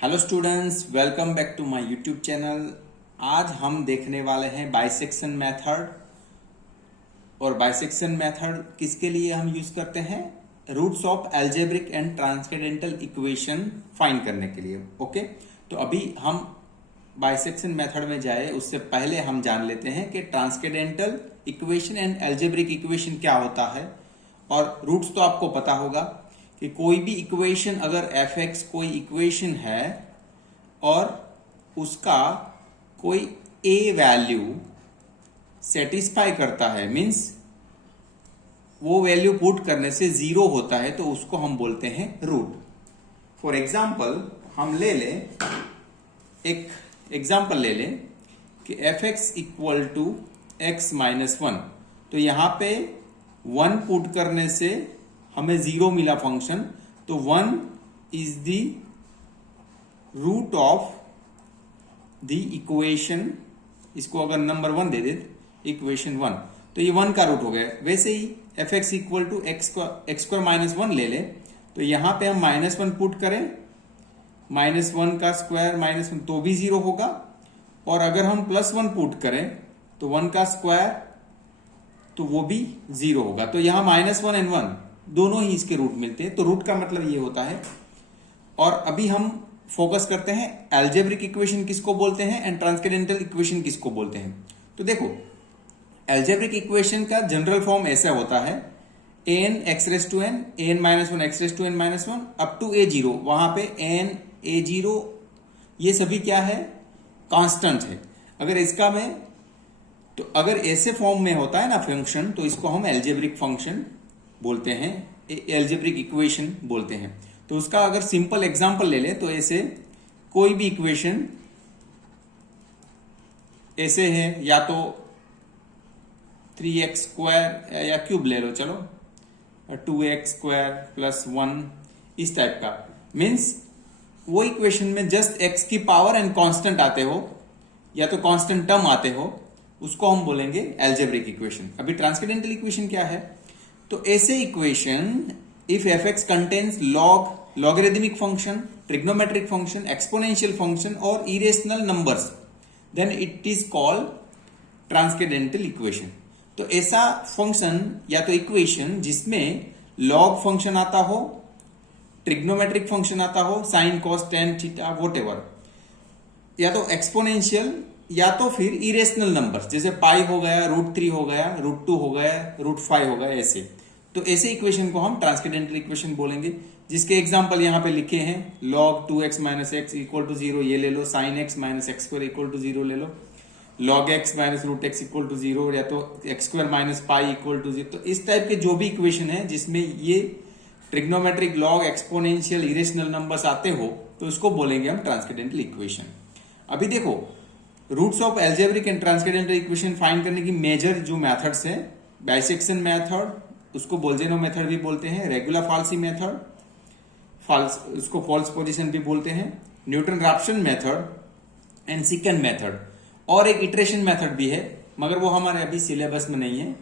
Hello students, welcome back to my YouTube channel. आज हम देखने वाले हैं बाइसेक्शन मेथड। और बाइसेक्शन मेथड किसके लिए हम यूज करते हैं? Roots of algebraic and transcendental equation find करने के लिए। ओके, तो अभी हम बाइसेक्शन मेथड में जाए उससे पहले हम जान लेते हैं कि ट्रांसकेंडेंटल इक्वेशन एंड एल्जेब्रिक इक्वेशन क्या होता है। और रूट्स तो आपको पता होगा कि कोई भी इक्वेशन, अगर एफ एक्स कोई इक्वेशन है और उसका कोई ए वैल्यू सेटिस्फाई करता है, मींस वो वैल्यू पुट करने से जीरो होता है, तो उसको हम बोलते हैं रूट। फॉर एग्जाम्पल हम ले लें, एक एग्जाम्पल ले लें कि F x equal to X minus one. तो यहां पे वन पुट करने से हमें जीरो मिला फंक्शन, तो one is the root of the equation. इसको अगर नंबर वन दे दे, इक्वेशन वन, तो ये वन का रूट हो गया। वैसे ही f x equal to x square minus one ले ले, तो यहां पे हम माइनस वन पुट करें, माइनस वन का स्क्वायर माइनस वन, तो भी जीरो होगा। और अगर हम प्लस वन पुट करें तो वन का स्क्वायर, तो वो भी जीरो होगा। तो यहां माइनस वन एंड वन दोनों ही इसके रूट मिलते हैं, तो रूट का मतलब ये होता है। और अभी हम फोकस करते हैं एल्जेब्रिक इक्वेशन किसको बोलते हैं एंड ट्रांसकेंडेंटल इक्वेशन किसको बोलते हैं। तो देखो, एल्जेब्रिक इक्वेशन का जनरल फॉर्म ऐसा होता है, N X raise to N, N minus one X raise to N minus one up to A zero. वहां पे एन ए जीरो ये सभी क्या है? कांस्टेंट है। अगर इसका में, तो अगर ऐसे फॉर्म में होता है ना फंक्शन, तो इसको हम एल्जेब्रिक फंक्शन बोलते हैं, एल्जेब्रिक इक्वेशन बोलते हैं। तो उसका अगर सिंपल एग्जांपल ले लें, तो ऐसे कोई भी इक्वेशन ऐसे है, या तो 3x स्क्वायर या क्यूब ले लो, चलो 2x स्क्वायर प्लस 1, इस टाइप का। मीन्स वो इक्वेशन में जस्ट x की पावर एंड कांस्टेंट आते हो, या तो कांस्टेंट टर्म आते हो, उसको हम बोलेंगे एल्जेब्रिक इक्वेशन। अभी ट्रांसकेंडेंटल इक्वेशन क्या है? तो ऐसे equation, if f x contains logarithmic function, trigonometric function, exponential function और irrational numbers, then it is called transcendental equation. तो ऐसा फंक्शन या तो इक्वेशन जिसमें लॉग फंक्शन आता हो, ट्रिग्नोमेट्रिक फंक्शन आता हो, sine cos tan theta whatever, या तो एक्सपोनेंशियल, या तो फिर इरेशनल नंबर्स, जैसे पाई हो गया, रूट 3 हो गया, रूट 2 हो गया, रूट 5 हो गया, ऐसे। तो ऐसे इक्वेशन को हम ट्रांसकेंडेंटल इक्वेशन बोलेंगे, जिसके एग्जांपल यहां पे लिखे हैं। log 2x minus x equal to zero, ये ले लो। Sine x minus x square equal to zero ले लो। log x minus root x equal to zero, या तो x square minus pi equal to zero. तो इस टाइप के जो भी इक्वेशन है जिसमें ये trigonometric, log, exponential, irrational numbers आते हो, तो इसको बोलेंगे हम ट्रांसकेंडेंटल इक्वेशन। अभी देखो, roots of algebraic and transcendental equation find करने की मेजर जो मेथड्स हैं, बाइसेक्शन मेथड, उसको बोल्जेनो मेथड भी बोलते हैं, रेगुलर फाल्सी मेथड, उसको फॉल्स पोजीशन भी बोलते हैं, Newton Raphson method and second method, और एक इटरेशन मेथड भी है, मगर वो हमारे अभी सिलेबस में नहीं है।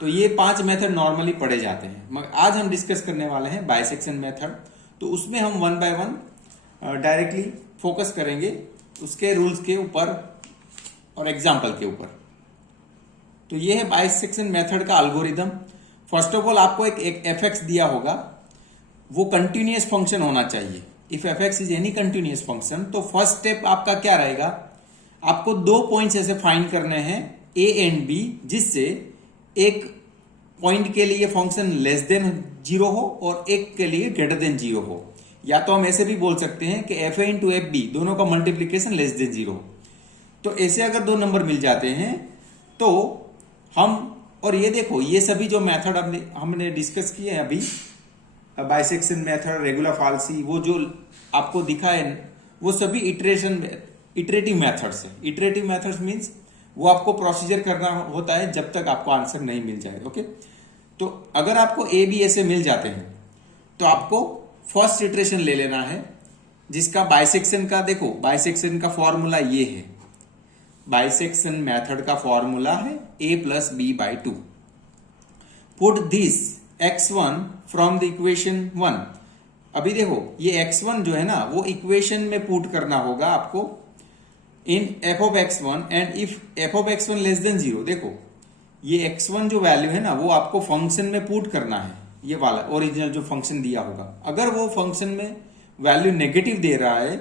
तो ये 5 मेथड नॉर्मली पढ़े जाते हैं, मगर आज हम डिस्कस करने वाले हैं बाइसेक्शन मेथड। तो उसमें हम one by one directly focus करेंगे उसके रूल्स के ऊपर और एग्जाम्पल के ऊपर। तो ये है बाइसेक्शन मेथड का एल्गोरिदम। फर्स्ट ऑफ ऑल आपको एक एफ एक्स दिया होगा, वो कंटिन्यूअस फंक्शन होना चाहिए। If f x is any continuous function, तो फर्स्ट स्टेप आपका क्या रहेगा? आपको 2 पॉइंट्स ऐसे फाइंड करने हैं, ए एंड बी, जिससे एक पॉइंट के लिए फंक्शन लेस देन जीरो हो और एक के लिए ग्रेटर देन जीरो हो। या तो हम ऐसे भी बोल सकते हैं कि F A into F B दोनों का मल्टीप्लीकेशन लेस देन जीरो हो। तो ऐसे अगर 2 नंबर मिल जाते हैं तो हम, और ये देखो, ये सभी जो मेथड हमने डिस्कस किए हैं अभी, बाइसेक्शन मेथड, रेगुलर फाल्सी, वो जो आपको दिखा है, वो सभी इटरेटिव मेथड्स है। इटरेटिव मेथड्स मींस वो आपको प्रोसीजर करना होता है जब तक आपको आंसर नहीं मिल जाए। ओके, तो अगर आपको ए बी ऐसे मिल जाते हैं, तो आपको फर्स्ट इटरेशन ले लेना है, जिसका बाइसेक्शन का, देखो बाइसेक्शन का फॉर्मूला ये है, बाइसेक्शन मेथड का फॉर्मूला है a plus B by two. Put this x1 from the equation 1 अभी देखो ये x1 जो है ना वो इक्वेशन में पुट करना होगा आपको इन f of x1 and if f of x1 less than 0। देखो ये x1 जो वैल्यू है ना वो आपको फंक्शन में पुट करना है, ये वाला ओरिजिनल जो फंक्शन दिया होगा। अगर वो फंक्शन में वैल्यू नेगेटिव दे रहा है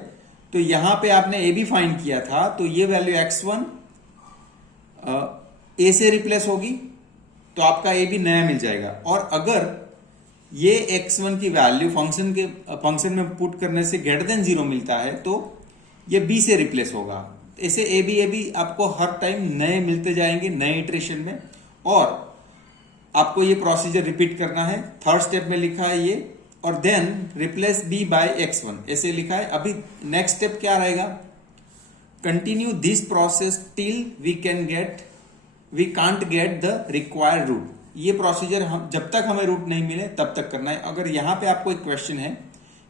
तो यहां पे आपने ए बी फाइंड किया था, तो ये वैल्यू x1 ए से रिप्लेस होगी तो आपका ए बी नया मिल जाएगा। और अगर ये x1 की वैल्यू फंक्शन में पुट करने से ग्रेटर देन 0 मिलता है तो ये b से रिप्लेस होगा। ऐसे ए बी आपको हर टाइम नए मिलते जाएंगे नए इटरेशन में, और आपको ये प्रोसीजर रिपीट करना है। थर्ड स्टेप में लिखा है ये, और then replace b bye x1 ऐसे लिखा है। अभी नेक्स्ट स्टेप क्या रहेगा, continue this process till we can't get the required root. ये प्रोसीजर हम जब तक हमें रूट नहीं मिले तब तक करना है। अगर यहां पे आपको एक क्वेश्चन है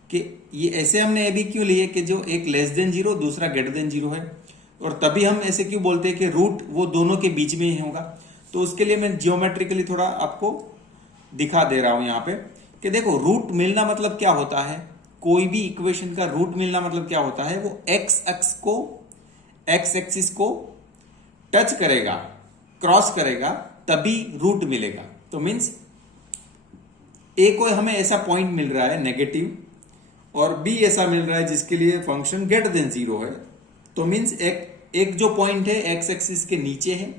कि ये ऐसे हमने ए बी क्यों लिए कि जो एक लेस देन 0 दूसरा ग्रेटर देन 0 है, और तभी हम ऐसे क्यों बोलते हैं कि रूट वो दोनों के बीच में ही होगा, तो उसके लिए मैं जियोमेट्रिकली थोड़ा आपको दिखा दे रहा हूं यहां पे कि देखो रूट मिलना मतलब क्या होता है। कोई भी इक्वेशन का रूट मिलना मतलब क्या होता है, वो एक्स एक्सिस को टच करेगा, क्रॉस करेगा, तभी रूट मिलेगा। तो मीन्स ए को हमें ऐसा पॉइंट मिल रहा है नेगेटिव, और बी ऐसा मिल रहा है जिसके लिए फंक्शन ग्रेटर देन 0 है। तो मीन्स एक जो पॉइंट है एक्स एक्सिस के नीचे है,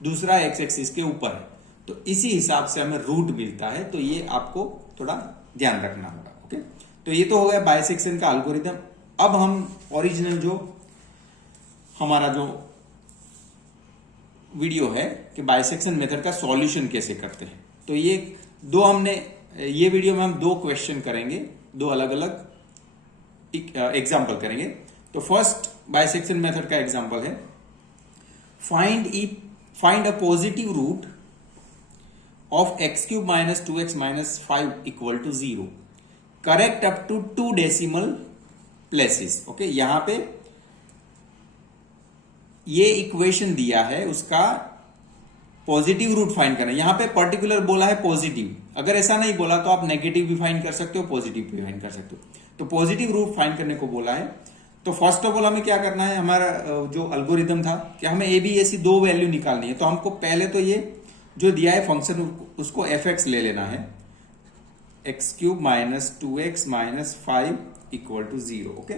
दूसरा एक्स एक्सिस के ऊपर है, तो इसी हिसाब से हमें रूट मिलता है। तो ये आपको थोड़ा ध्यान रखना होगा। ओके, तो ये तो हो गया बाइसेक्शन का एल्गोरिथम। अब हम ओरिजिनल जो हमारा जो वीडियो है कि बाइसेक्शन मेथड का सॉल्यूशन कैसे करते हैं, तो ये वीडियो में हम 2 क्वेश्चन करेंगे, 2 अलग अलग एग्जाम्पल करेंगे। तो फर्स्ट बाइसेक्शन मेथड का एग्जाम्पल है, find a positive root of x³ minus 2x minus 5 equal to 0, correct up to 2 decimal places. Okay, यहां पे ये इक्वेशन दिया है, उसका पॉजिटिव रूट फाइंड करना है। यहां पे पर्टिकुलर बोला है पॉजिटिव, अगर ऐसा नहीं बोला तो आप नेगेटिव भी फाइंड कर सकते हो, पॉजिटिव भी फाइंड कर सकते हो। तो पॉजिटिव रूट फाइंड करने को बोला है। तो फर्स्ट ऑफ ऑल हमें क्या करना है, हमारा जो एल्गोरिथम था कि हमें ए बी ऐसी 2 वैल्यू निकालनी है। तो हमको पहले तो ये जो दिया है फंक्शन उसको fx ले लेना है, x³ minus 2x minus 5 equal to 0। Okay,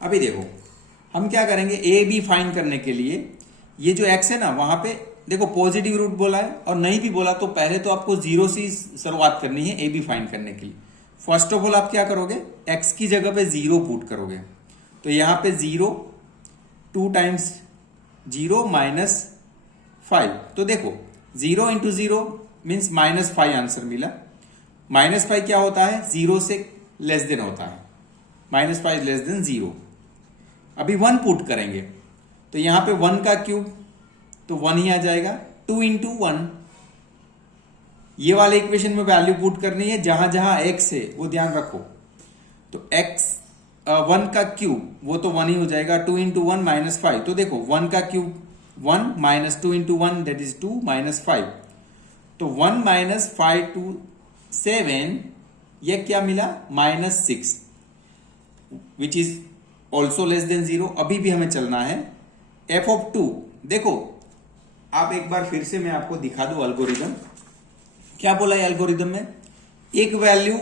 अभी देखो हम क्या करेंगे, ए बी फाइंड करने के लिए ये जो x है ना वहां पे देखो पॉजिटिव रूट बोला है, और नहीं भी बोला तो पहले तो आपको 0 से शुरुआत करनी है ए बी फाइंड करने के लिए। फर्स्ट ऑफ ऑल आप क्या करोगे, x की जगह पे 0 पुट करोगे, तो यहां पे 0 2 टाइम्स 0 माइनस 5। तो देखो 0 इंटू 0 मीन्स माइनस 5 आंसर मिला। माइनस 5 क्या होता है, 0 से लेस देन होता है, माइनस 5 लेस देन 0। अभी 1 पुट करेंगे तो यहां पे 1 का क्यूब तो 1 ही आ जाएगा। 2 इंटू 1, ये वाले इक्वेशन में वैल्यू पुट करनी है, जहां जहां x है वो ध्यान रखो। तो x 1 का क्यूब वो तो 1 ही हो जाएगा। 2 इंटू 1 माइनस 5, तो देखो 1 का cube 1 minus 2 into 1 that is 2 minus 5। तो 1 माइनस 5 टू 7, ये क्या मिला, minus 6 which is also less than 0। अभी भी हमें चलना है f ऑफ 2। देखो आप एक बार फिर से मैं आपको दिखा दूं एल्गोरिदम, क्या बोला है एल्गोरिदम में, एक वैल्यू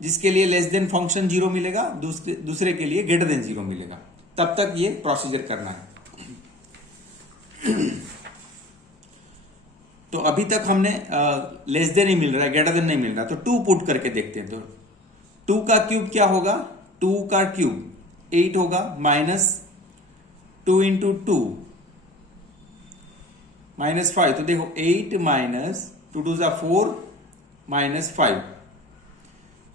जिसके लिए लेस देन फंक्शन 0 मिलेगा, दूसरे के लिए ग्रेटर देन 0 मिलेगा, तब तक ये प्रोसीजर करना है। तो अभी तक हमने लेस देन ही मिल रहा है, ग्रेटर देन नहीं मिल रहा, तो 2 पुट करके देखते हैं। तो 2 का क्यूब क्या होगा, 2 का क्यूब 8 होगा, माइनस 2 इंटू 2 माइनस 5। तो देखो 8 माइनस 2 2 जा 4 माइनस 5,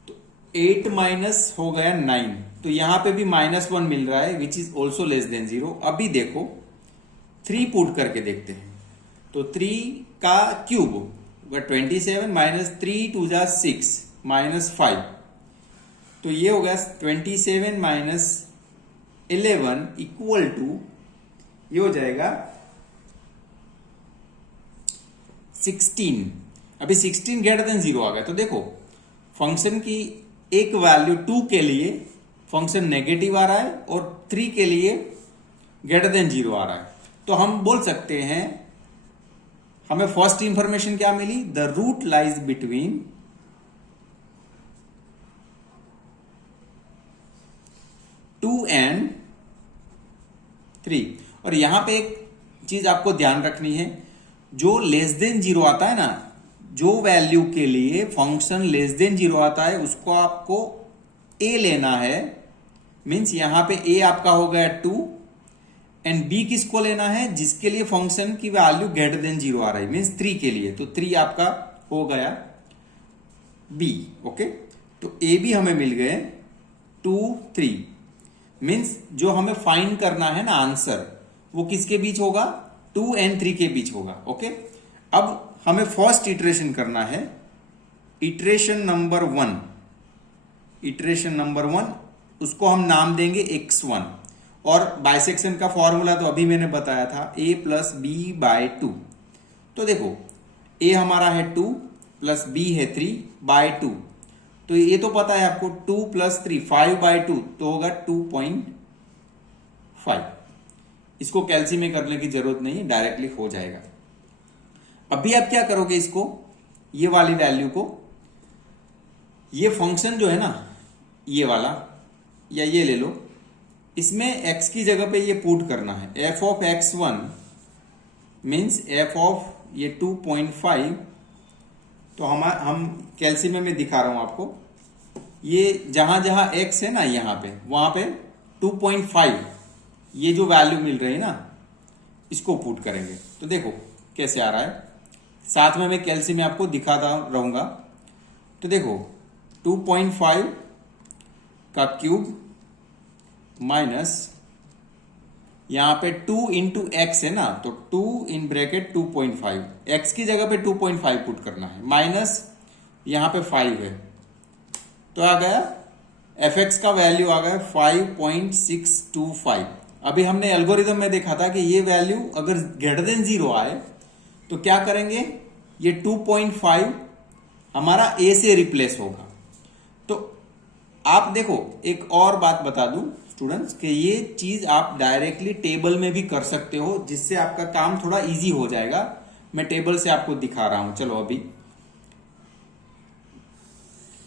तो 8 माइनस हो गया 9। तो यहां पे भी माइनस 1 मिल रहा है which is also less than 0। अभी देखो 3 पुट करके देखते हैं। तो 3 का क्यूब 27 माइनस 3 2 जा 6 माइनस 5, तो ये हो गया 27 माइनस 11 इक्वल टू, ये हो जाएगा 16। अभी 16 ग्रेटर देन 0 आ गया। तो देखो फंक्शन की एक वैल्यू 2 के लिए फंक्शन नेगेटिव आ रहा है और 3 के लिए ग्रेटर देन 0 आ रहा है, तो हम बोल सकते हैं हमें फर्स्ट इंफॉर्मेशन क्या मिली, the root lies between 2 and 3। और यहां पे एक चीज आपको ध्यान रखनी है, जो लेस देन 0 आता है ना, जो वैल्यू के लिए फंक्शन लेस देन 0 आता है उसको आपको a लेना है। मींस यहां पे a आपका हो गया 2 एंड b किसको लेना है, जिसके लिए फंक्शन की वैल्यू ग्रेटर देन 0 आ रही है, मींस 3 के लिए, तो 3 आपका हो गया b। ओके, तो a भी हमें मिल गए 2 3। मींस जो हमें फाइंड करना है ना आंसर, वो किसके बीच होगा, 2 and 3 के बीच होगा। ओके, अब हमें फर्स्ट इटरेशन करना है, इटरेशन नंबर 1, इटरेशन नंबर 1 उसको हम नाम देंगे x1। और बाइसेक्शन का फॉर्मूला तो अभी मैंने बताया था, a प्लस बी बाय 2। तो देखो a हमारा है 2 प्लस b है 3 बाय 2, तो ये तो पता है आपको 2 प्लस 3 5 बाय 2, तो होगा 2.5। इसको कैलसी में करने की जरूरत नहीं है, डायरेक्टली हो जाएगा। अभी आप क्या करोगे, इसको ये वाली वैल्यू को, ये फंक्शन जो है ना ये वाला, या ये ले लो, इसमें x की जगह पे ये पुट करना है, f of x1 means f of ये 2.5। तो हम कैल्सियम में दिखा रहा हूं आपको, ये जहां जहां x है ना यहां पे, वहां पे 2.5 ये जो वैल्यू मिल रही है ना, इसको पुट करेंगे। तो देखो कैसे आ रहा है, साथ में मैं कैल्सियम में आपको दिखाता रहूंगा। तो देखो 2.5 का क्यूब माइनस यहां पे 2 इंटू एक्स है ना, तो 2 इन ब्रैकेट 2.5, एक्स की जगह पे 2.5 पुट करना है, माइनस यहां पे 5 है, तो आ गया एफ एक्स का वैल्यू आ गया 5.625। अभी हमने एल्गोरिथम में देखा था कि ये वैल्यू अगर ग्रेटर देन 0 आए तो क्या करेंगे, ये 2.5 हमारा a से रिप्लेस होगा। तो आप देखो एक और बात बता दूं स्टूडेंट्स, कि ये चीज आप डायरेक्टली टेबल में भी कर सकते हो, जिससे आपका काम थोड़ा इजी हो जाएगा। मैं टेबल से आपको दिखा रहा हूं। चलो अभी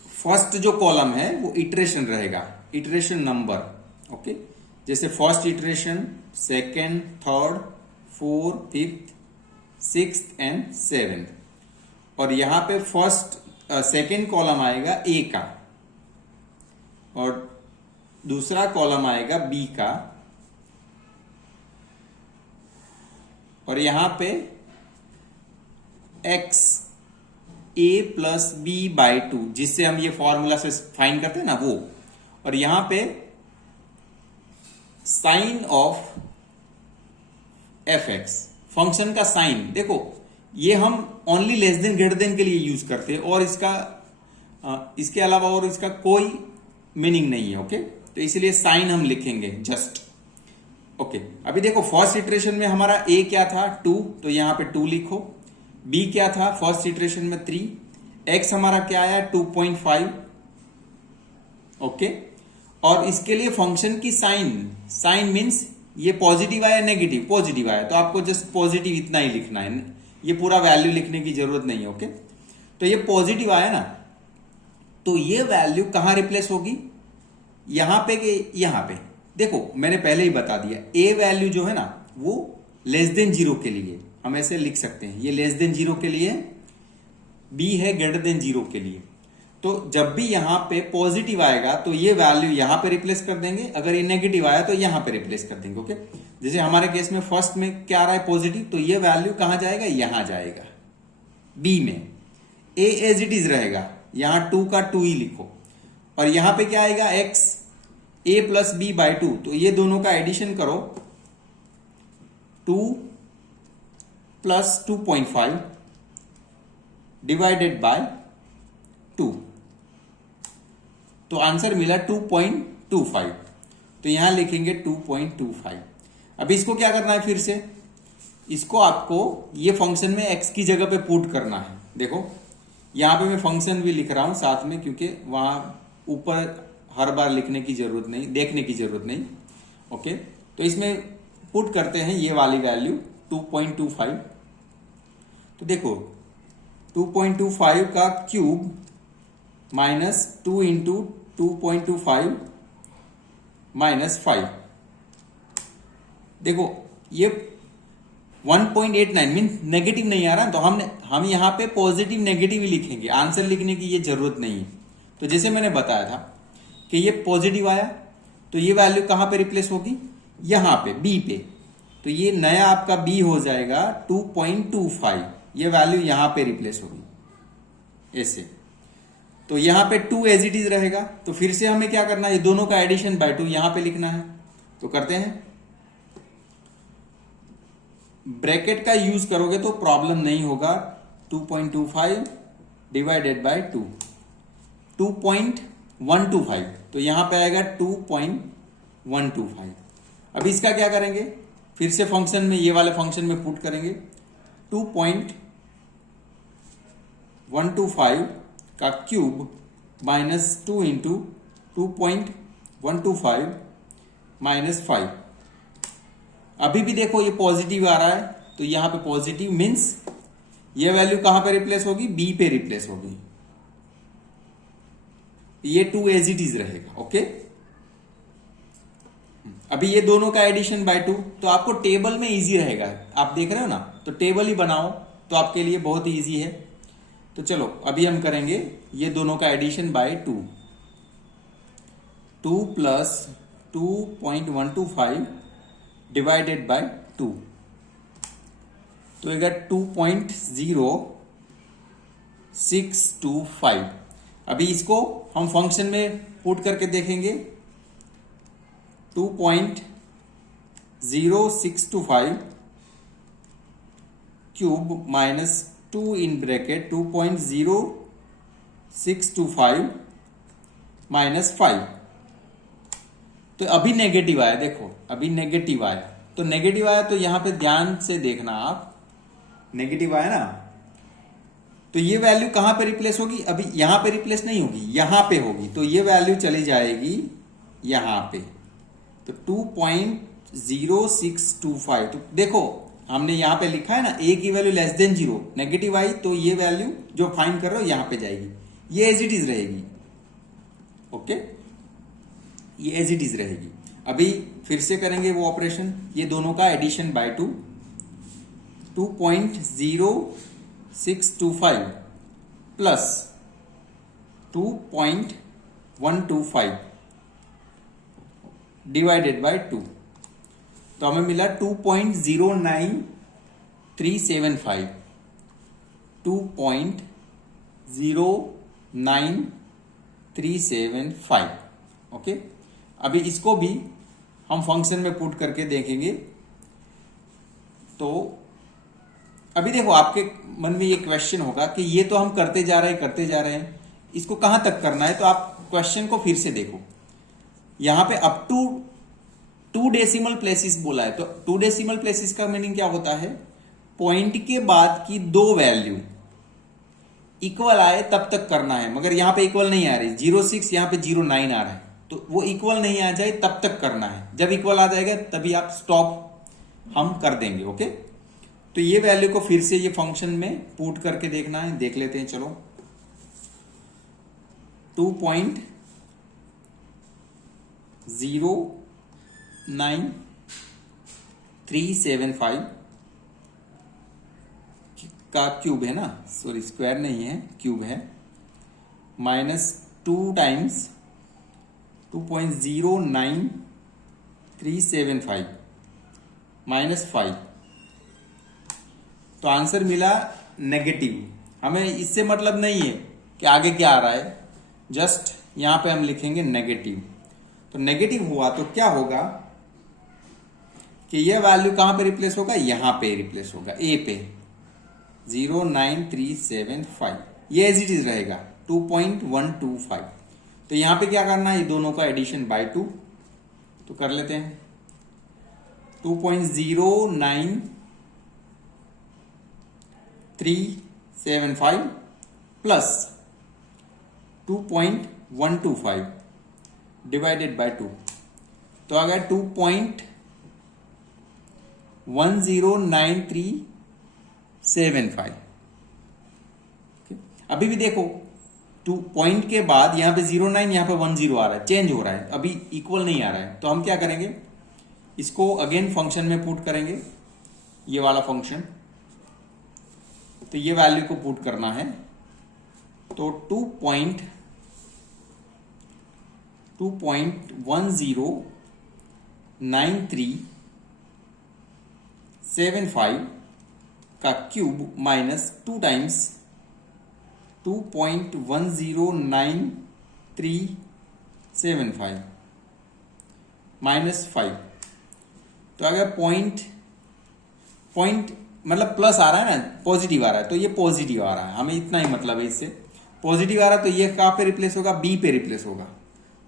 फर्स्ट जो कॉलम है वो इटरेशन रहेगा, इटरेशन नंबर। ओके, जैसे first iteration, second, third, fourth, fifth, sixth and seventh. और यहां पे फर्स्ट सेकेंड कॉलम आएगा ए का, और दूसरा कॉलम आएगा बी का, और यहां पे X A plus B by 2, जिससे हम ये फॉर्मूला से फाइंड करते हैं ना वो, और यहां पे sign of F X, function का साइन। देखो ये हम only less than greater than के लिए यूज करते हैं, और इसके अलावा और इसका कोई मीनिंग नहीं है। ओके, तो इसलिए साइन हम लिखेंगे जस्ट। ओके, अभी देखो फर्स्ट इटरेशन में हमारा ए क्या था 2, तो यहां पे 2 लिखो। बी क्या था फर्स्ट इटरेशन में 3, एक्स हमारा क्या आया 2.5। ओके, और इसके लिए फंक्शन की साइन मीन्स ये पॉजिटिव आया नेगेटिव, पॉजिटिव आया तो आपको जस्ट पॉजिटिव इतना ही लिखना है, ये पूरा वैल्यू लिखने की जरूरत नहीं है। ओके, तो ये पॉजिटिव आया ना, तो ये वैल्यू कहां रिप्लेस होगी, यहां पे कि यहां पे। देखो मैंने पहले ही बता दिया, ए वैल्यू जो है ना वो लेस देन 0 के लिए हम ऐसे लिख सकते हैं, ये लेस देन 0 के लिए, बी है ग्रेटर देन 0 के लिए। तो जब भी यहां पे पॉजिटिव आएगा तो ये वैल्यू यहां पे रिप्लेस कर देंगे, अगर ये नेगेटिव आया तो यहां पे रिप्लेस कर देंगे। ओके, जैसे हमारे केस में फर्स्ट में क्या आ रहा है पॉजिटिव, तो ये वैल्यू कहां जाएगा, यहां जाएगा बी में। ए एज इट इज रहेगा, यहां 2 का 2 ही लिखो, और यहां पे क्या आएगा X A plus B by 2, तो ये दोनों का एडिशन करो, 2 प्लस 2.5 डिवाइडेड बाय 2, तो आंसर मिला 2.25। तो यहां लिखेंगे 2.25। अभी इसको क्या करना है, फिर से इसको आपको ये फंक्शन में x की जगह पे पुट करना है। देखो यहां पे मैं फंक्शन भी लिख रहा हूं साथ में, क्योंकि वहां ऊपर हर बार लिखने की जरूरत नहीं, देखने की जरूरत नहीं। ओके, तो इसमें पुट करते हैं ये वाली वैल्यू 2.25। तो देखो 2.25 का क्यूब माइनस 2 इंटू 2.25 माइनस 5। देखो ये 1.89 मीन नेगेटिव नहीं आ रहा, तो हम यहां पे पॉजिटिव नेगेटिव ही लिखेंगे, आंसर लिखने की ये जरूरत नहीं है। तो जैसे मैंने बताया था कि ये पॉजिटिव आया तो ये वैल्यू कहां पे रिप्लेस होगी, यहां पे बी पे। तो ये नया आपका बी हो जाएगा 2.25, ये वैल्यू यहां पे रिप्लेस होगी ऐसे। तो यहां पे 2 एज इट इज रहेगा। तो फिर से हमें क्या करना है, ये दोनों का एडिशन बाय 2 यहां पे लिखना है। तो करते हैं, ब्रैकेट का यूज करोगे तो प्रॉब्लम नहीं होगा। 2.25 डिवाइडेड बाय 2, 2.125, तो यहां पे आएगा 2.125। अब इसका क्या करेंगे, फिर से फंक्शन में, ये वाले फंक्शन में पुट करेंगे। 2.125 का क्यूब माइनस 2 इंटू 2.125 माइनस 5। अभी भी देखो ये पॉजिटिव आ रहा है, तो यहां पे पॉजिटिव मीन्स ये वैल्यू कहां पे रिप्लेस होगी, बी पे रिप्लेस होगी। ये 2 एज इट इज रहेगा। ओके, अभी ये दोनों का एडिशन बाय 2, तो आपको टेबल में इजी रहेगा। आप देख रहे हो ना, तो टेबल ही बनाओ तो आपके लिए बहुत ही इजी है। तो चलो अभी हम करेंगे ये दोनों का addition by 2। 2 plus 2.125 divided by 2, तो आएगा 2.0625। अभी इसको हम फंक्शन में पुट करके देखेंगे। 2.0625 cube minus 2 in bracket 2.0625 minus 5। तो अभी नेगेटिव आया, देखो अभी नेगेटिव आया। तो नेगेटिव आया तो यहां पे ध्यान से देखना आप, नेगेटिव आया ना, तो ये वैल्यू कहां पे रिप्लेस होगी, अभी यहां पे रिप्लेस नहीं होगी, यहां पे होगी। तो ये वैल्यू चली जाएगी यहां पे। तो 2.0625, तो देखो हमने यहां पे लिखा है ना, ए की वैल्यू लेस देन 0, नेगेटिव आई तो ये वैल्यू जो फाइंड कर रहे हो यहां पे जाएगी, ये एज इट इज रहेगी। ओके, ये एज इट इज रहेगी। अभी फिर से करेंगे वो ऑपरेशन, ये दोनों का addition by 2। 2.0625 plus 2.125 divided by 2, तो हमें मिला 2.09375। 2.09375। ओके, अभी इसको भी हम फंक्शन में पुट करके देखेंगे। तो अभी देखो आपके मन में ये क्वेश्चन होगा कि ये तो हम करते जा रहे हैं, इसको कहां तक करना है। तो आप क्वेश्चन को फिर से देखो, यहां पे अप टू 2 डेसिमल प्लेसेस बोला है। तो 2 डेसिमल प्लेसेस का मीनिंग क्या होता है, पॉइंट के बाद की 2 वैल्यू इक्वल आए तब तक करना है। मगर यहां पे इक्वल नहीं आ रही, 06 यहां पे 09 आ रहा है, तो वो इक्वल नहीं आ जाए तब तक करना है। जब इक्वल आ जाएगा तभी आप स्टॉप हम कर देंगे। ओके, तो ये वैल्यू को फिर से ये फंक्शन में पुट करके देखना है, देख लेते हैं। चलो 2.09375 का क्यूब है ना, सॉरी स्क्वायर नहीं है, क्यूब है, माइनस 2 टाइम्स 2.09375 माइनस 5, तो आंसर मिला नेगेटिव। हमें इससे मतलब नहीं है कि आगे क्या आ रहा है, जस्ट यहां पे हम लिखेंगे नेगेटिव। तो नेगेटिव हुआ तो क्या होगा कि यह वैल्यू कहां पे रिप्लेस होगा, यहां पे रिप्लेस होगा, ए पे 09375, ये एज इट इज रहेगा 2.125। तो यहां पे क्या करना है, ये दोनों का एडिशन बाय 2, तो कर लेते हैं। 2.09375 प्लस 2.125 2.125 डिवाइडेड बाय 2, तो आ गया 2.109375। अभी भी देखो 2 पॉइंट के बाद यहां पे 09, यहां पे 10 आ रहा है, चेंज हो रहा है, अभी इक्वल नहीं आ रहा है। तो हम क्या करेंगे, इसको अगेन फंक्शन में पुट करेंगे, ये वाला फंक्शन। तो ये वैल्यू को पुट करना है, तो 2.109375 का क्यूब माइनस 2 टाइम्स 2.109375 माइनस 5, तो आ गया पॉइंट मतलब प्लस आ रहा है ना, पॉजिटिव आ रहा है, तो ये पॉजिटिव आ रहा है, हमें इतना ही मतलब है इससे। पॉजिटिव आ रहा है तो ये कहाँ पे रिप्लेस होगा, बी पे रिप्लेस होगा।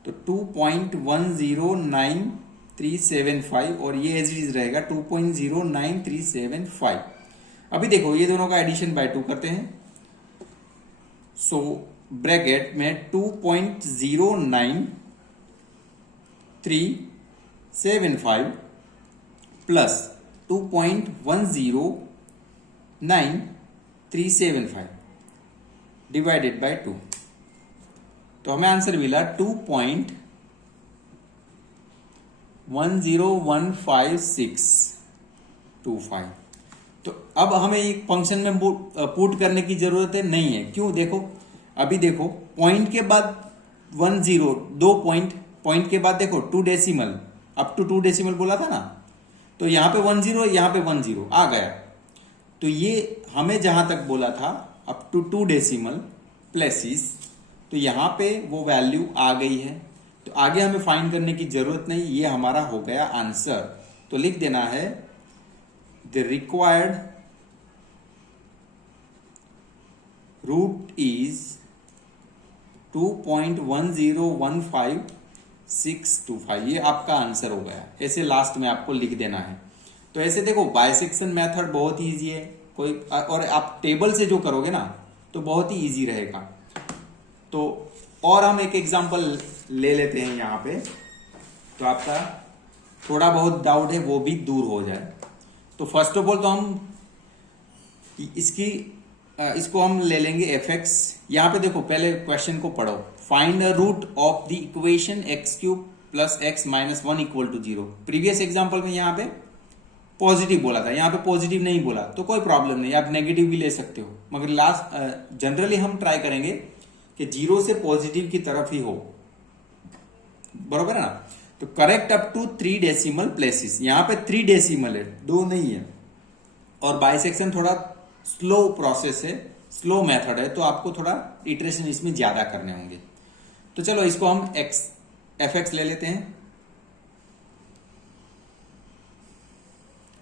तो 2.109375 और ये एज इज रहेगा 2.09375। अभी देखो ये दोनों का एडिशन बाय 2 करते हैं, सो ब्रैकेट में 2.09375 प्लस 2.1099375 डिवाइडेड बाय 2, तो हमें आंसर मिला 2.1015625। तो अब हमें एक फंक्शन में पुट करने की जरूरत है नहीं है, क्यों? देखो अभी देखो पॉइंट के बाद 10, 2 पॉइंट के बाद देखो 2 डेसिमल, अप टू 2 डेसिमल बोला था ना, तो यहां पे 10, यहां पे 10 आ गया। तो ये हमें जहां तक बोला था अप टू 2 डेसिमल प्लेसेस, तो यहां पे वो वैल्यू आ गई है, तो आगे हमें फाइंड करने की जरूरत नहीं, ये हमारा हो गया आंसर। तो लिख देना है द रिक्वायर्ड रूट इज 2.1015625, ये आपका आंसर हो गया। ऐसे लास्ट में आपको लिख देना है। तो ऐसे देखो बाइसेक्शन मेथड बहुत ही इजी है, कोई और आप टेबल से जो करोगे ना तो बहुत ही इजी रहेगा। तो और हम एक एग्जांपल ले लेते हैं यहाँ पे, तो आपका थोड़ा बहुत डाउट है वो भी दूर हो जाए। तो फर्स्ट ऑफ ऑल तो हम इसको हम ले लेंगे fx। यहाँ पे देखो पहले क्वेश्चन को पढ़ो, find the root of the equation x³ plus x minus 1 equal to 0। Previous example में यहाँ पे पॉजिटिव बोला था, यहाँ पे पॉजिटिव नहीं बोला, तो कोई प्रॉब्लम नहीं, आप नेगेटिव भी ले सकते हो, मगर लास्ट जनरली हम ट्राई करेंगे कि 0 से पॉजिटिव की तरफ ही हो, बरोबर है ना। तो correct up to 3 decimal places, यहाँ पे 3 डेसिमल है, 2 नहीं है, और बाइसेक्शन थोड़ा स्लो प्रोसेस है, स्लो मेथड है, तो आपको थोड़ा इटरेशन इसमें ज्यादा करने होंगे। तो चलो इसको हम fx ले लेते हैं।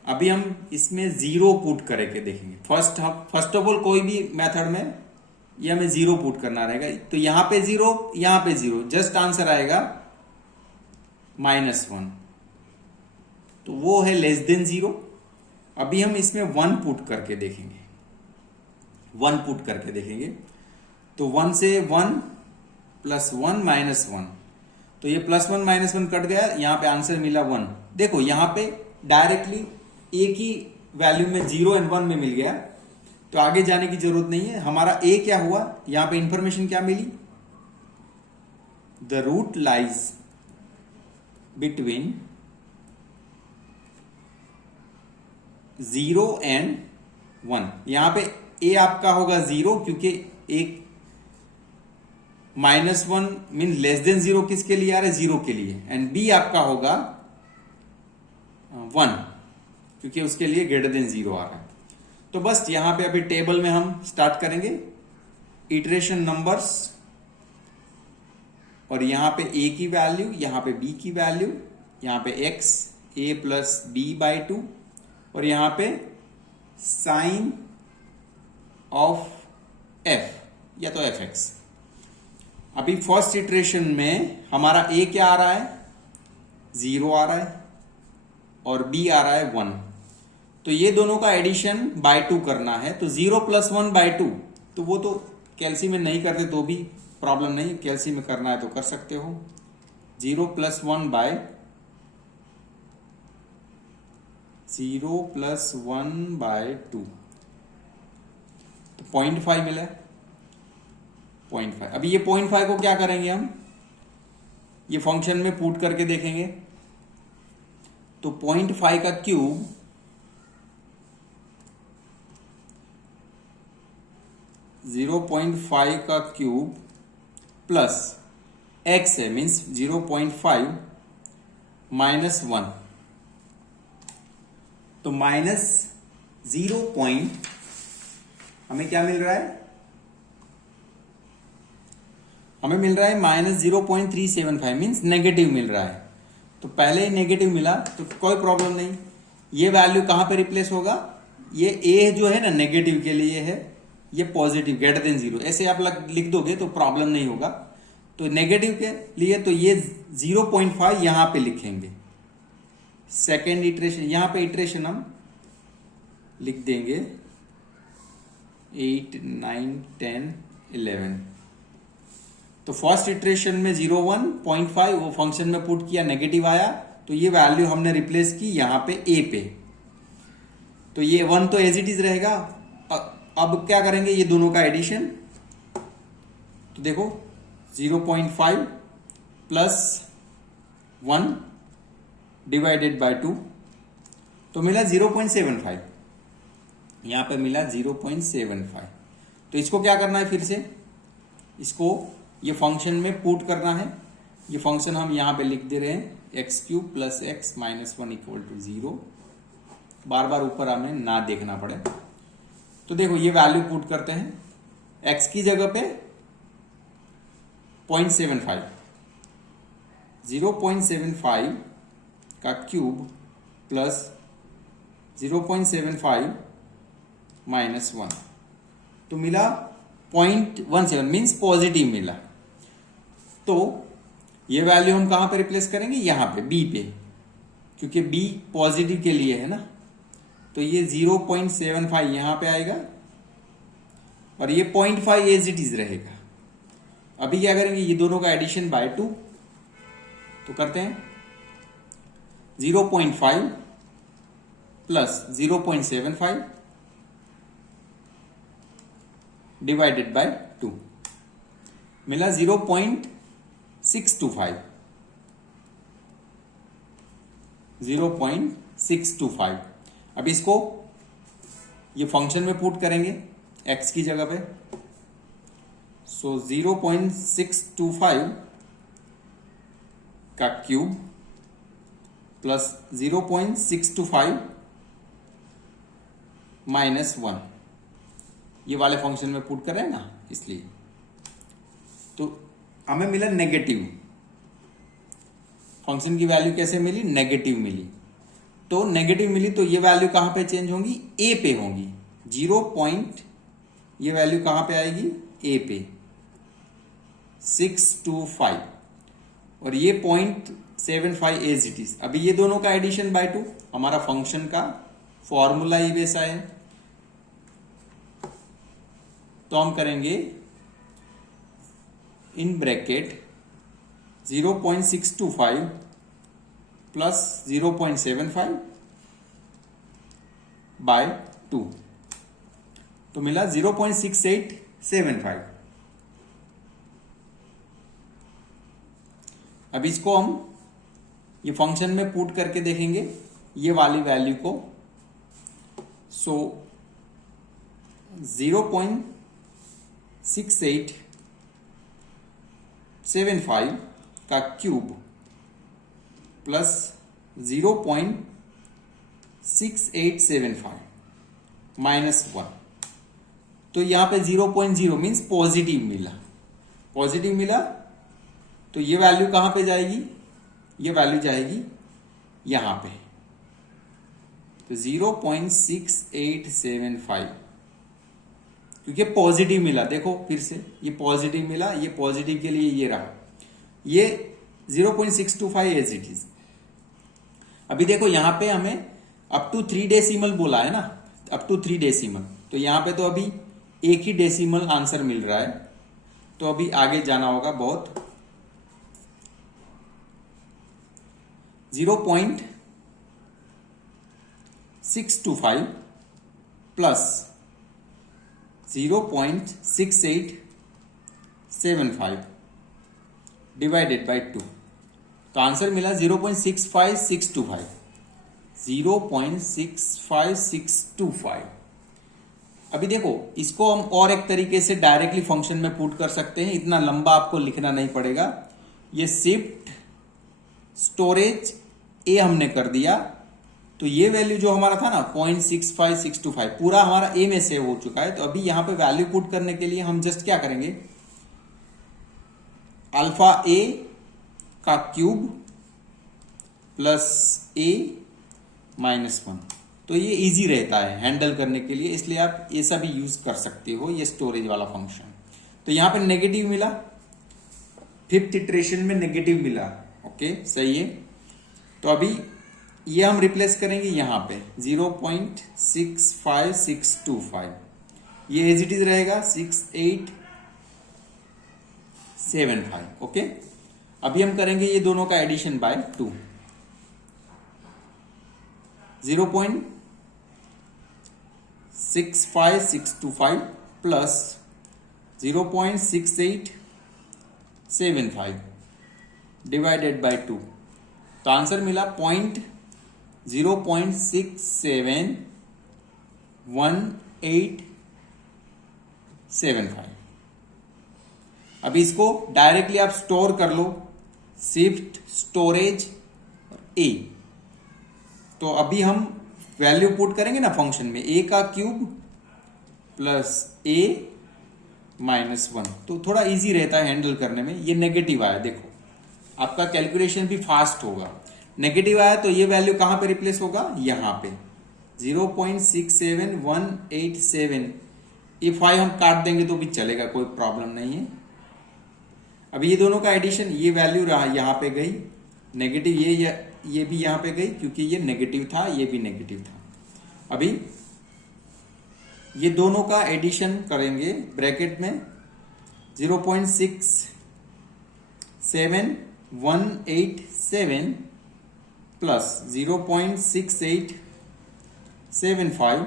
अभी हम इसमें 0 पुट करके देखेंगे। फर्स्ट ऑफ ऑल कोई भी मेथड में ये हमें 0 पुट करना रहेगा, तो यहां पे 0, यहां पे 0, जस्ट आंसर आएगा -1, तो वो है लेस देन 0। अभी हम इसमें 1 पुट करके देखेंगे, 1 पुट करके देखेंगे, तो 1 से 1 प्लस 1 माइनस 1, तो ये +1 -1 कट गया, यहां पे आंसर मिला 1। देखो यहां पे डायरेक्टली एक ही वैल्यू में 0 एंड 1 में मिल गया, तो आगे जाने की जरूरत नहीं है। हमारा a क्या हुआ, यहां पे इंफॉर्मेशन क्या मिली, the root lies between 0 and 1। यहां पे a आपका होगा 0, क्योंकि एक -1 मीन लेस देन 0 किसके लिए आ रहा है, 0 के लिए, एंड b आपका होगा 1, क्योंकि उसके लिए ग्रेटर देन 0 आ रहा है। तो बस यहां पे अभी टेबल में हम स्टार्ट करेंगे इटरेशन नंबर्स, और यहां पे a की वैल्यू, यहां पे b की वैल्यू, यहां पे x a plus b by 2, और यहां पे साइन ऑफ f या तो fx। अभी फर्स्ट इटरेशन में हमारा a क्या आ रहा है, 0 आ रहा है, और b आ रहा है 1, तो ये दोनों का एडिशन बाय 2 करना है। तो 0 + 1 बाय 2, तो वो तो कैलसी में नहीं करते तो भी प्रॉब्लम नहीं, कैलसी में करना है तो कर सकते हो। 0 + 1 बाय 0 + 1 बाय 2 तो 0.5 मिला है। 0.5। अभी ये 0.5 को क्या करेंगे हम, ये फंक्शन में पुट करके देखेंगे। तो 0.5 का क्यूब 0.5 का क्यूब प्लस x है, मीन्स 0.5 माइनस 1, तो माइनस 0 पॉइंट हमें क्या मिल रहा है, हमें मिल रहा है माइनस 0.375, मीन्स नेगेटिव मिल रहा है। तो पहले ही नेगेटिव मिला तो कोई प्रॉब्लम नहीं। ये वैल्यू कहां पे रिप्लेस होगा, ये a जो है ना नेगेटिव के लिए है, ये पॉजिटिव >0, ऐसे आप लिख दोगे तो प्रॉब्लम नहीं होगा। तो नेगेटिव के लिए तो ये 0.5 यहां पे लिखेंगे। सेकेंड इटरेशन, यहां पे इटरेशन हम लिख देंगे 8, 9, 10, 11। तो फर्स्ट इटरेशन में 0, 1, 0.5 वो फंक्शन में पुट किया, नेगेटिव आया, तो ये वैल्यू हमने रिप्लेस की यहां पे a पे। तो ये 1 तो एज इट इज रहेगा। अब क्या करेंगे, ये दोनों का एडिशन। तो देखो 0.5 प्लस 1 डिवाइडेड बाय 2 तो मिला 0.75, यहां पे मिला 0.75। तो इसको क्या करना है, फिर से इसको ये फंक्शन में पुट करना है। ये फंक्शन हम यहां पे लिख दे रहे हैं x³ + x - 1 = 0। बार बार ऊपर हमें ना देखना पड़े। तो देखो ये वैल्यू पुट करते हैं, x की जगह पे 0.75, 0.75 का क्यूब प्लस 0.75 माइनस 1 तो मिला 0.17, मीन्स पॉजिटिव मिला। तो ये वैल्यू हम कहां पे रिप्लेस करेंगे, यहां पे b पे, क्योंकि b पॉजिटिव के लिए है ना। तो ये 0.75 यहां पे आएगा और ये 0.5 एज इट इज रहेगा। अभी क्या करेंगे, ये दोनों का एडिशन बाय 2 तो करते हैं 0.5 प्लस 0.75 डिवाइडेड बाय 2 मिला 0.625, 0.625। अब इसको ये फंक्शन में पुट करेंगे x की जगह पे। सो 0.625 का क्यूब प्लस 0.625 माइनस 1, ये वाले फंक्शन में पुट कर रहे हैं ना, इसलिए। तो हमें मिला नेगेटिव, फंक्शन की वैल्यू कैसे मिली, नेगेटिव मिली। तो नेगेटिव मिली तो ये वैल्यू कहां पे चेंज होंगी, a पे होंगी। 0. ये वैल्यू कहां पे आएगी, a पे 625 और ये 0.75 एज इट इज। अभी ये दोनों का एडिशन बाय 2, हमारा फंक्शन का फॉर्मूला ही वैसा है। तो हम करेंगे इन ब्रैकेट 0.625 प्लस 0.75 बाय 2 तो मिला 0.6875। अब इसको हम ये फंक्शन में पुट करके देखेंगे ये वाली वैल्यू को। सो 0.6875 का क्यूब प्लस 0.6875 माइनस 1 तो यहां पे 0.0 मीन्स पॉजिटिव मिला। पॉजिटिव मिला तो ये वैल्यू कहां पे जाएगी, ये वैल्यू जाएगी यहां पे। तो 0.6875 क्योंकि पॉजिटिव मिला, देखो फिर से ये पॉजिटिव मिला, ये पॉजिटिव के लिए ये रहा, ये 0.625 एज इट इज। अभी देखो यहां पे हमें अप टू 3 डेसिमल बोला है ना, अप टू 3 डेसिमल, तो यहां पे तो अभी एक ही डेसिमल आंसर मिल रहा है। तो अभी आगे जाना होगा बहुत। 0.625 प्लस 0.6875 डिवाइडेड बाई 2। तो आंसर मिला 0.65625। 0.65625। अभी देखो, इसको हम और एक तरीके से डायरेक्टली फंक्शन में पुट कर सकते हैं, इतना लंबा आपको लिखना नहीं पड़ेगा। ये शिफ्ट स्टोरेज ए हमने कर दिया, तो ये वैल्यू जो हमारा था ना 0.65625 पूरा हमारा ए में सेव हो चुका है। तो अभी यहां पे वैल्यू पुट करने के लिए हम जस्ट क्या करेंगे, अल्फा ए का क्यूब प्लस ए -1। तो ये इजी रहता है हैंडल करने के लिए, इसलिए आप ऐसा भी यूज कर सकते हो, ये स्टोरेज वाला फंक्शन। तो यहां पे नेगेटिव मिला, 5th इटरेशन में नेगेटिव मिला। ओके, सही है। तो अभी ये हम रिप्लेस करेंगे यहां पे 0.65625, ये एज इट इज रहेगा 6875। ओके, अभी हम करेंगे ये दोनों का addition by 2। 0.65625 plus 0.6875 divided by 2। तो आंसर मिला 0.67185। अभी इसको डायरेक्टली आप स्टोर कर लो, शिफ्ट स्टोरेज ए। तो अभी हम वैल्यू पुट करेंगे ना फंक्शन में, ए का क्यूब प्लस ए -1। तो थोड़ा इजी रहता है हैंडल करने में। ये नेगेटिव आया, देखो आपका कैलकुलेशन भी फास्ट होगा। नेगेटिव आया तो ये वैल्यू कहां पे रिप्लेस होगा, यहां पे 0.67187। ये 5 हम काट देंगे तो भी चलेगा, कोई प्रॉब्लम नहीं है। अभी ये दोनों का एडिशन, ये वैल्यू यहां पे गई नेगेटिव, ये भी यहां पे गई क्योंकि ये नेगेटिव था, ये भी नेगेटिव था। अभी ये दोनों का एडिशन करेंगे ब्रैकेट में 0.67187 प्लस 0.6875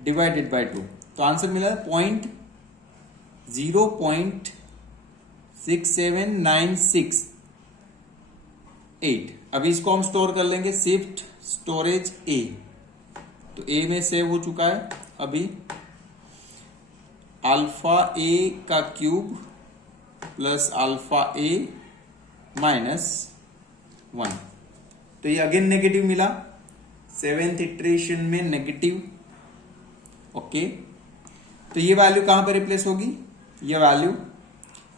डिवाइडेड बाय 2। तो आंसर मिला 0.67968। अभी इसको हम स्टोर कर लेंगे, शिफ्ट स्टोरेज ए। तो ए में सेव हो चुका है। अभी अल्फा ए का क्यूब प्लस अल्फा ए -1। तो ये अगेन नेगेटिव मिला, 7th इटरेशन में नेगेटिव। ओके, तो ये वैल्यू कहां पे रिप्लेस होगी, ये वैल्यू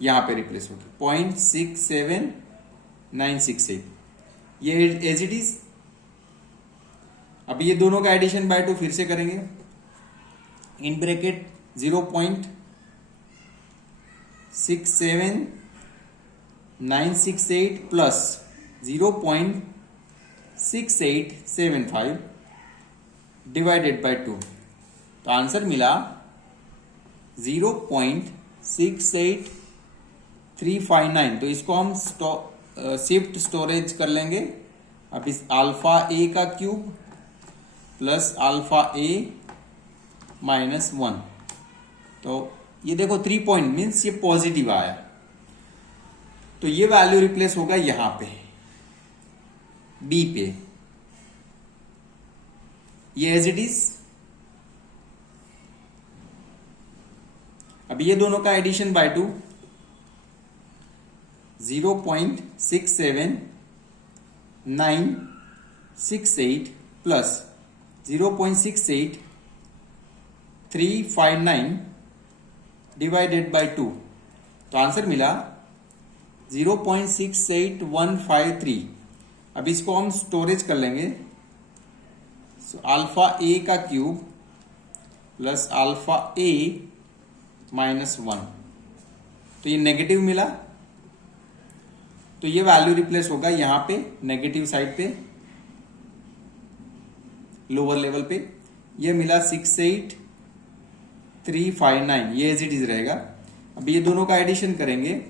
यहां पे रिप्लेस होगी 0.67968। ये एज इट इज। अभी ये दोनों का एडिशन बाय 2 फिर से करेंगे, in bracket 0.67968 plus 0.6875 divided by 2। तो आंसर मिला 0.68359। तो इसको हम शिफ्ट स्टोरेज कर लेंगे। अब इस अल्फा ए का क्यूब प्लस अल्फा ए -1। तो ये देखो 3 पॉइंट मीन्स ये पॉजिटिव आया, तो ये वैल्यू रिप्लेस होगा यहां पे बी पे, ये एज इट इज। अब ये दोनों का addition by 2 0.67968 plus 0.68359 divided by 2। तो आंसर मिला 0.68153। अब इसको हम स्टोरेज कर लेंगे, अल्फा ए का क्यूब प्लस अल्फा ए -1। तो ये नेगेटिव मिला, तो ये वैल्यू रिप्लेस होगा यहां पे नेगेटिव साइड पे, लोअर लेवल पे। ये मिला 68359, ये एज इट इज रहेगा। अभी ये दोनों का एडिशन करेंगे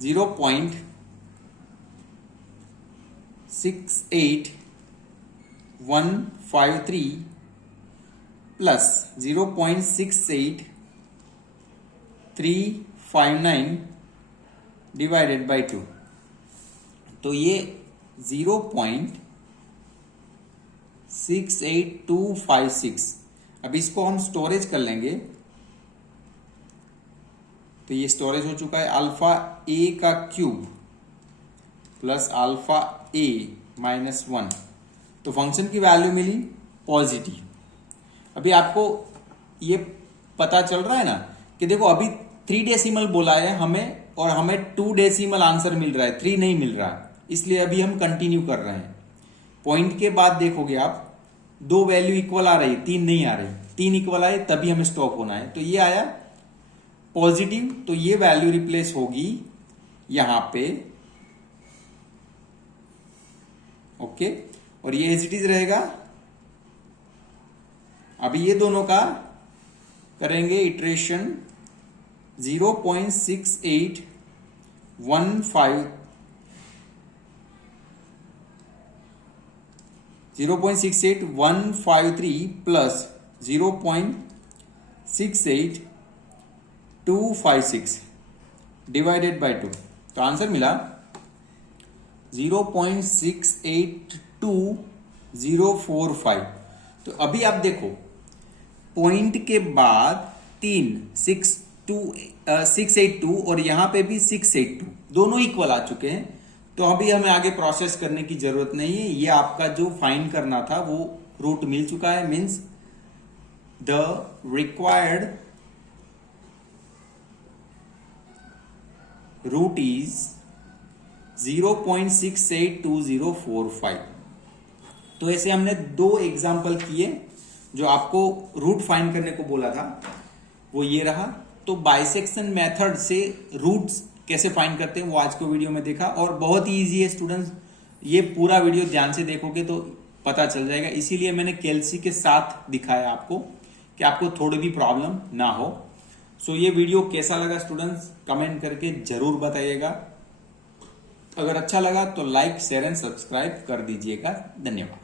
0.68153 प्लस 0.68359 डिवाइडेड बाई 2। तो ये 0.68256। अब इसको हम स्टोरेज कर लेंगे, तो ये स्टोरेज हो चुका है अल्फा ए का क्यूब प्लस अल्फा ए माइनस 1। तो फंक्शन की वैल्यू मिली पॉजिटिव। अभी आपको ये पता चल रहा है ना कि देखो अभी 3 डेसिमल बोला है हमें, और हमें 2 डेसिमल आंसर मिल रहा है, 3 नहीं मिल रहा है, इसलिए अभी हम कंटिन्यू कर रहे हैं। पॉइंट के बाद देखोगे आप 2 वैल्यू इक्वल आ रही, 3 नहीं आ रही। 3 इक्वल आए तभी हमें स्टॉप होना है। तो ये आया पॉजिटिव, तो ये वैल्यू रिप्लेस होगी यहां पे, ओके। और ये एज इट इज रहेगा। अभी ये दोनों का करेंगे इटरेशन 0.68153 प्लस 0.68256 डिवाइडेड बाय 2। तो आंसर मिला 0.68245। तो अभी आप देखो पॉइंट के बाद 682 और यहां पे भी 682 दोनों इक्वल आ चुके हैं। तो अभी हमें आगे प्रोसेस करने की जरूरत नहीं है। ये आपका जो फाइंड करना था वो रूट मिल चुका है। Means the required root is 0.682045। तो ऐसे हमने 2 एग्जाम्पल किए। जो आपको रूट फाइंड करने को बोला था वो ये रहा। तो बाइसेक्शन मेथड से रूट्स कैसे फाइंड करते हैं वो आज को वीडियो में देखा, और बहुत ही इजी है स्टूडेंट्स। ये पूरा वीडियो ध्यान से देखोगे तो पता चल जाएगा। इसीलिए मैंने कैलसी के साथ दिखाया आपको कि आपको थोड़ी भी प्रॉब्लम ना हो। सो ये वीडियो कैसा लगा स्टूडेंट्स कमेंट करके जरूर बताइएगा। अगर अच्छा लगा तो लाइक शेयर एंड सब्सक्राइब कर दीजिएगा। धन्यवाद।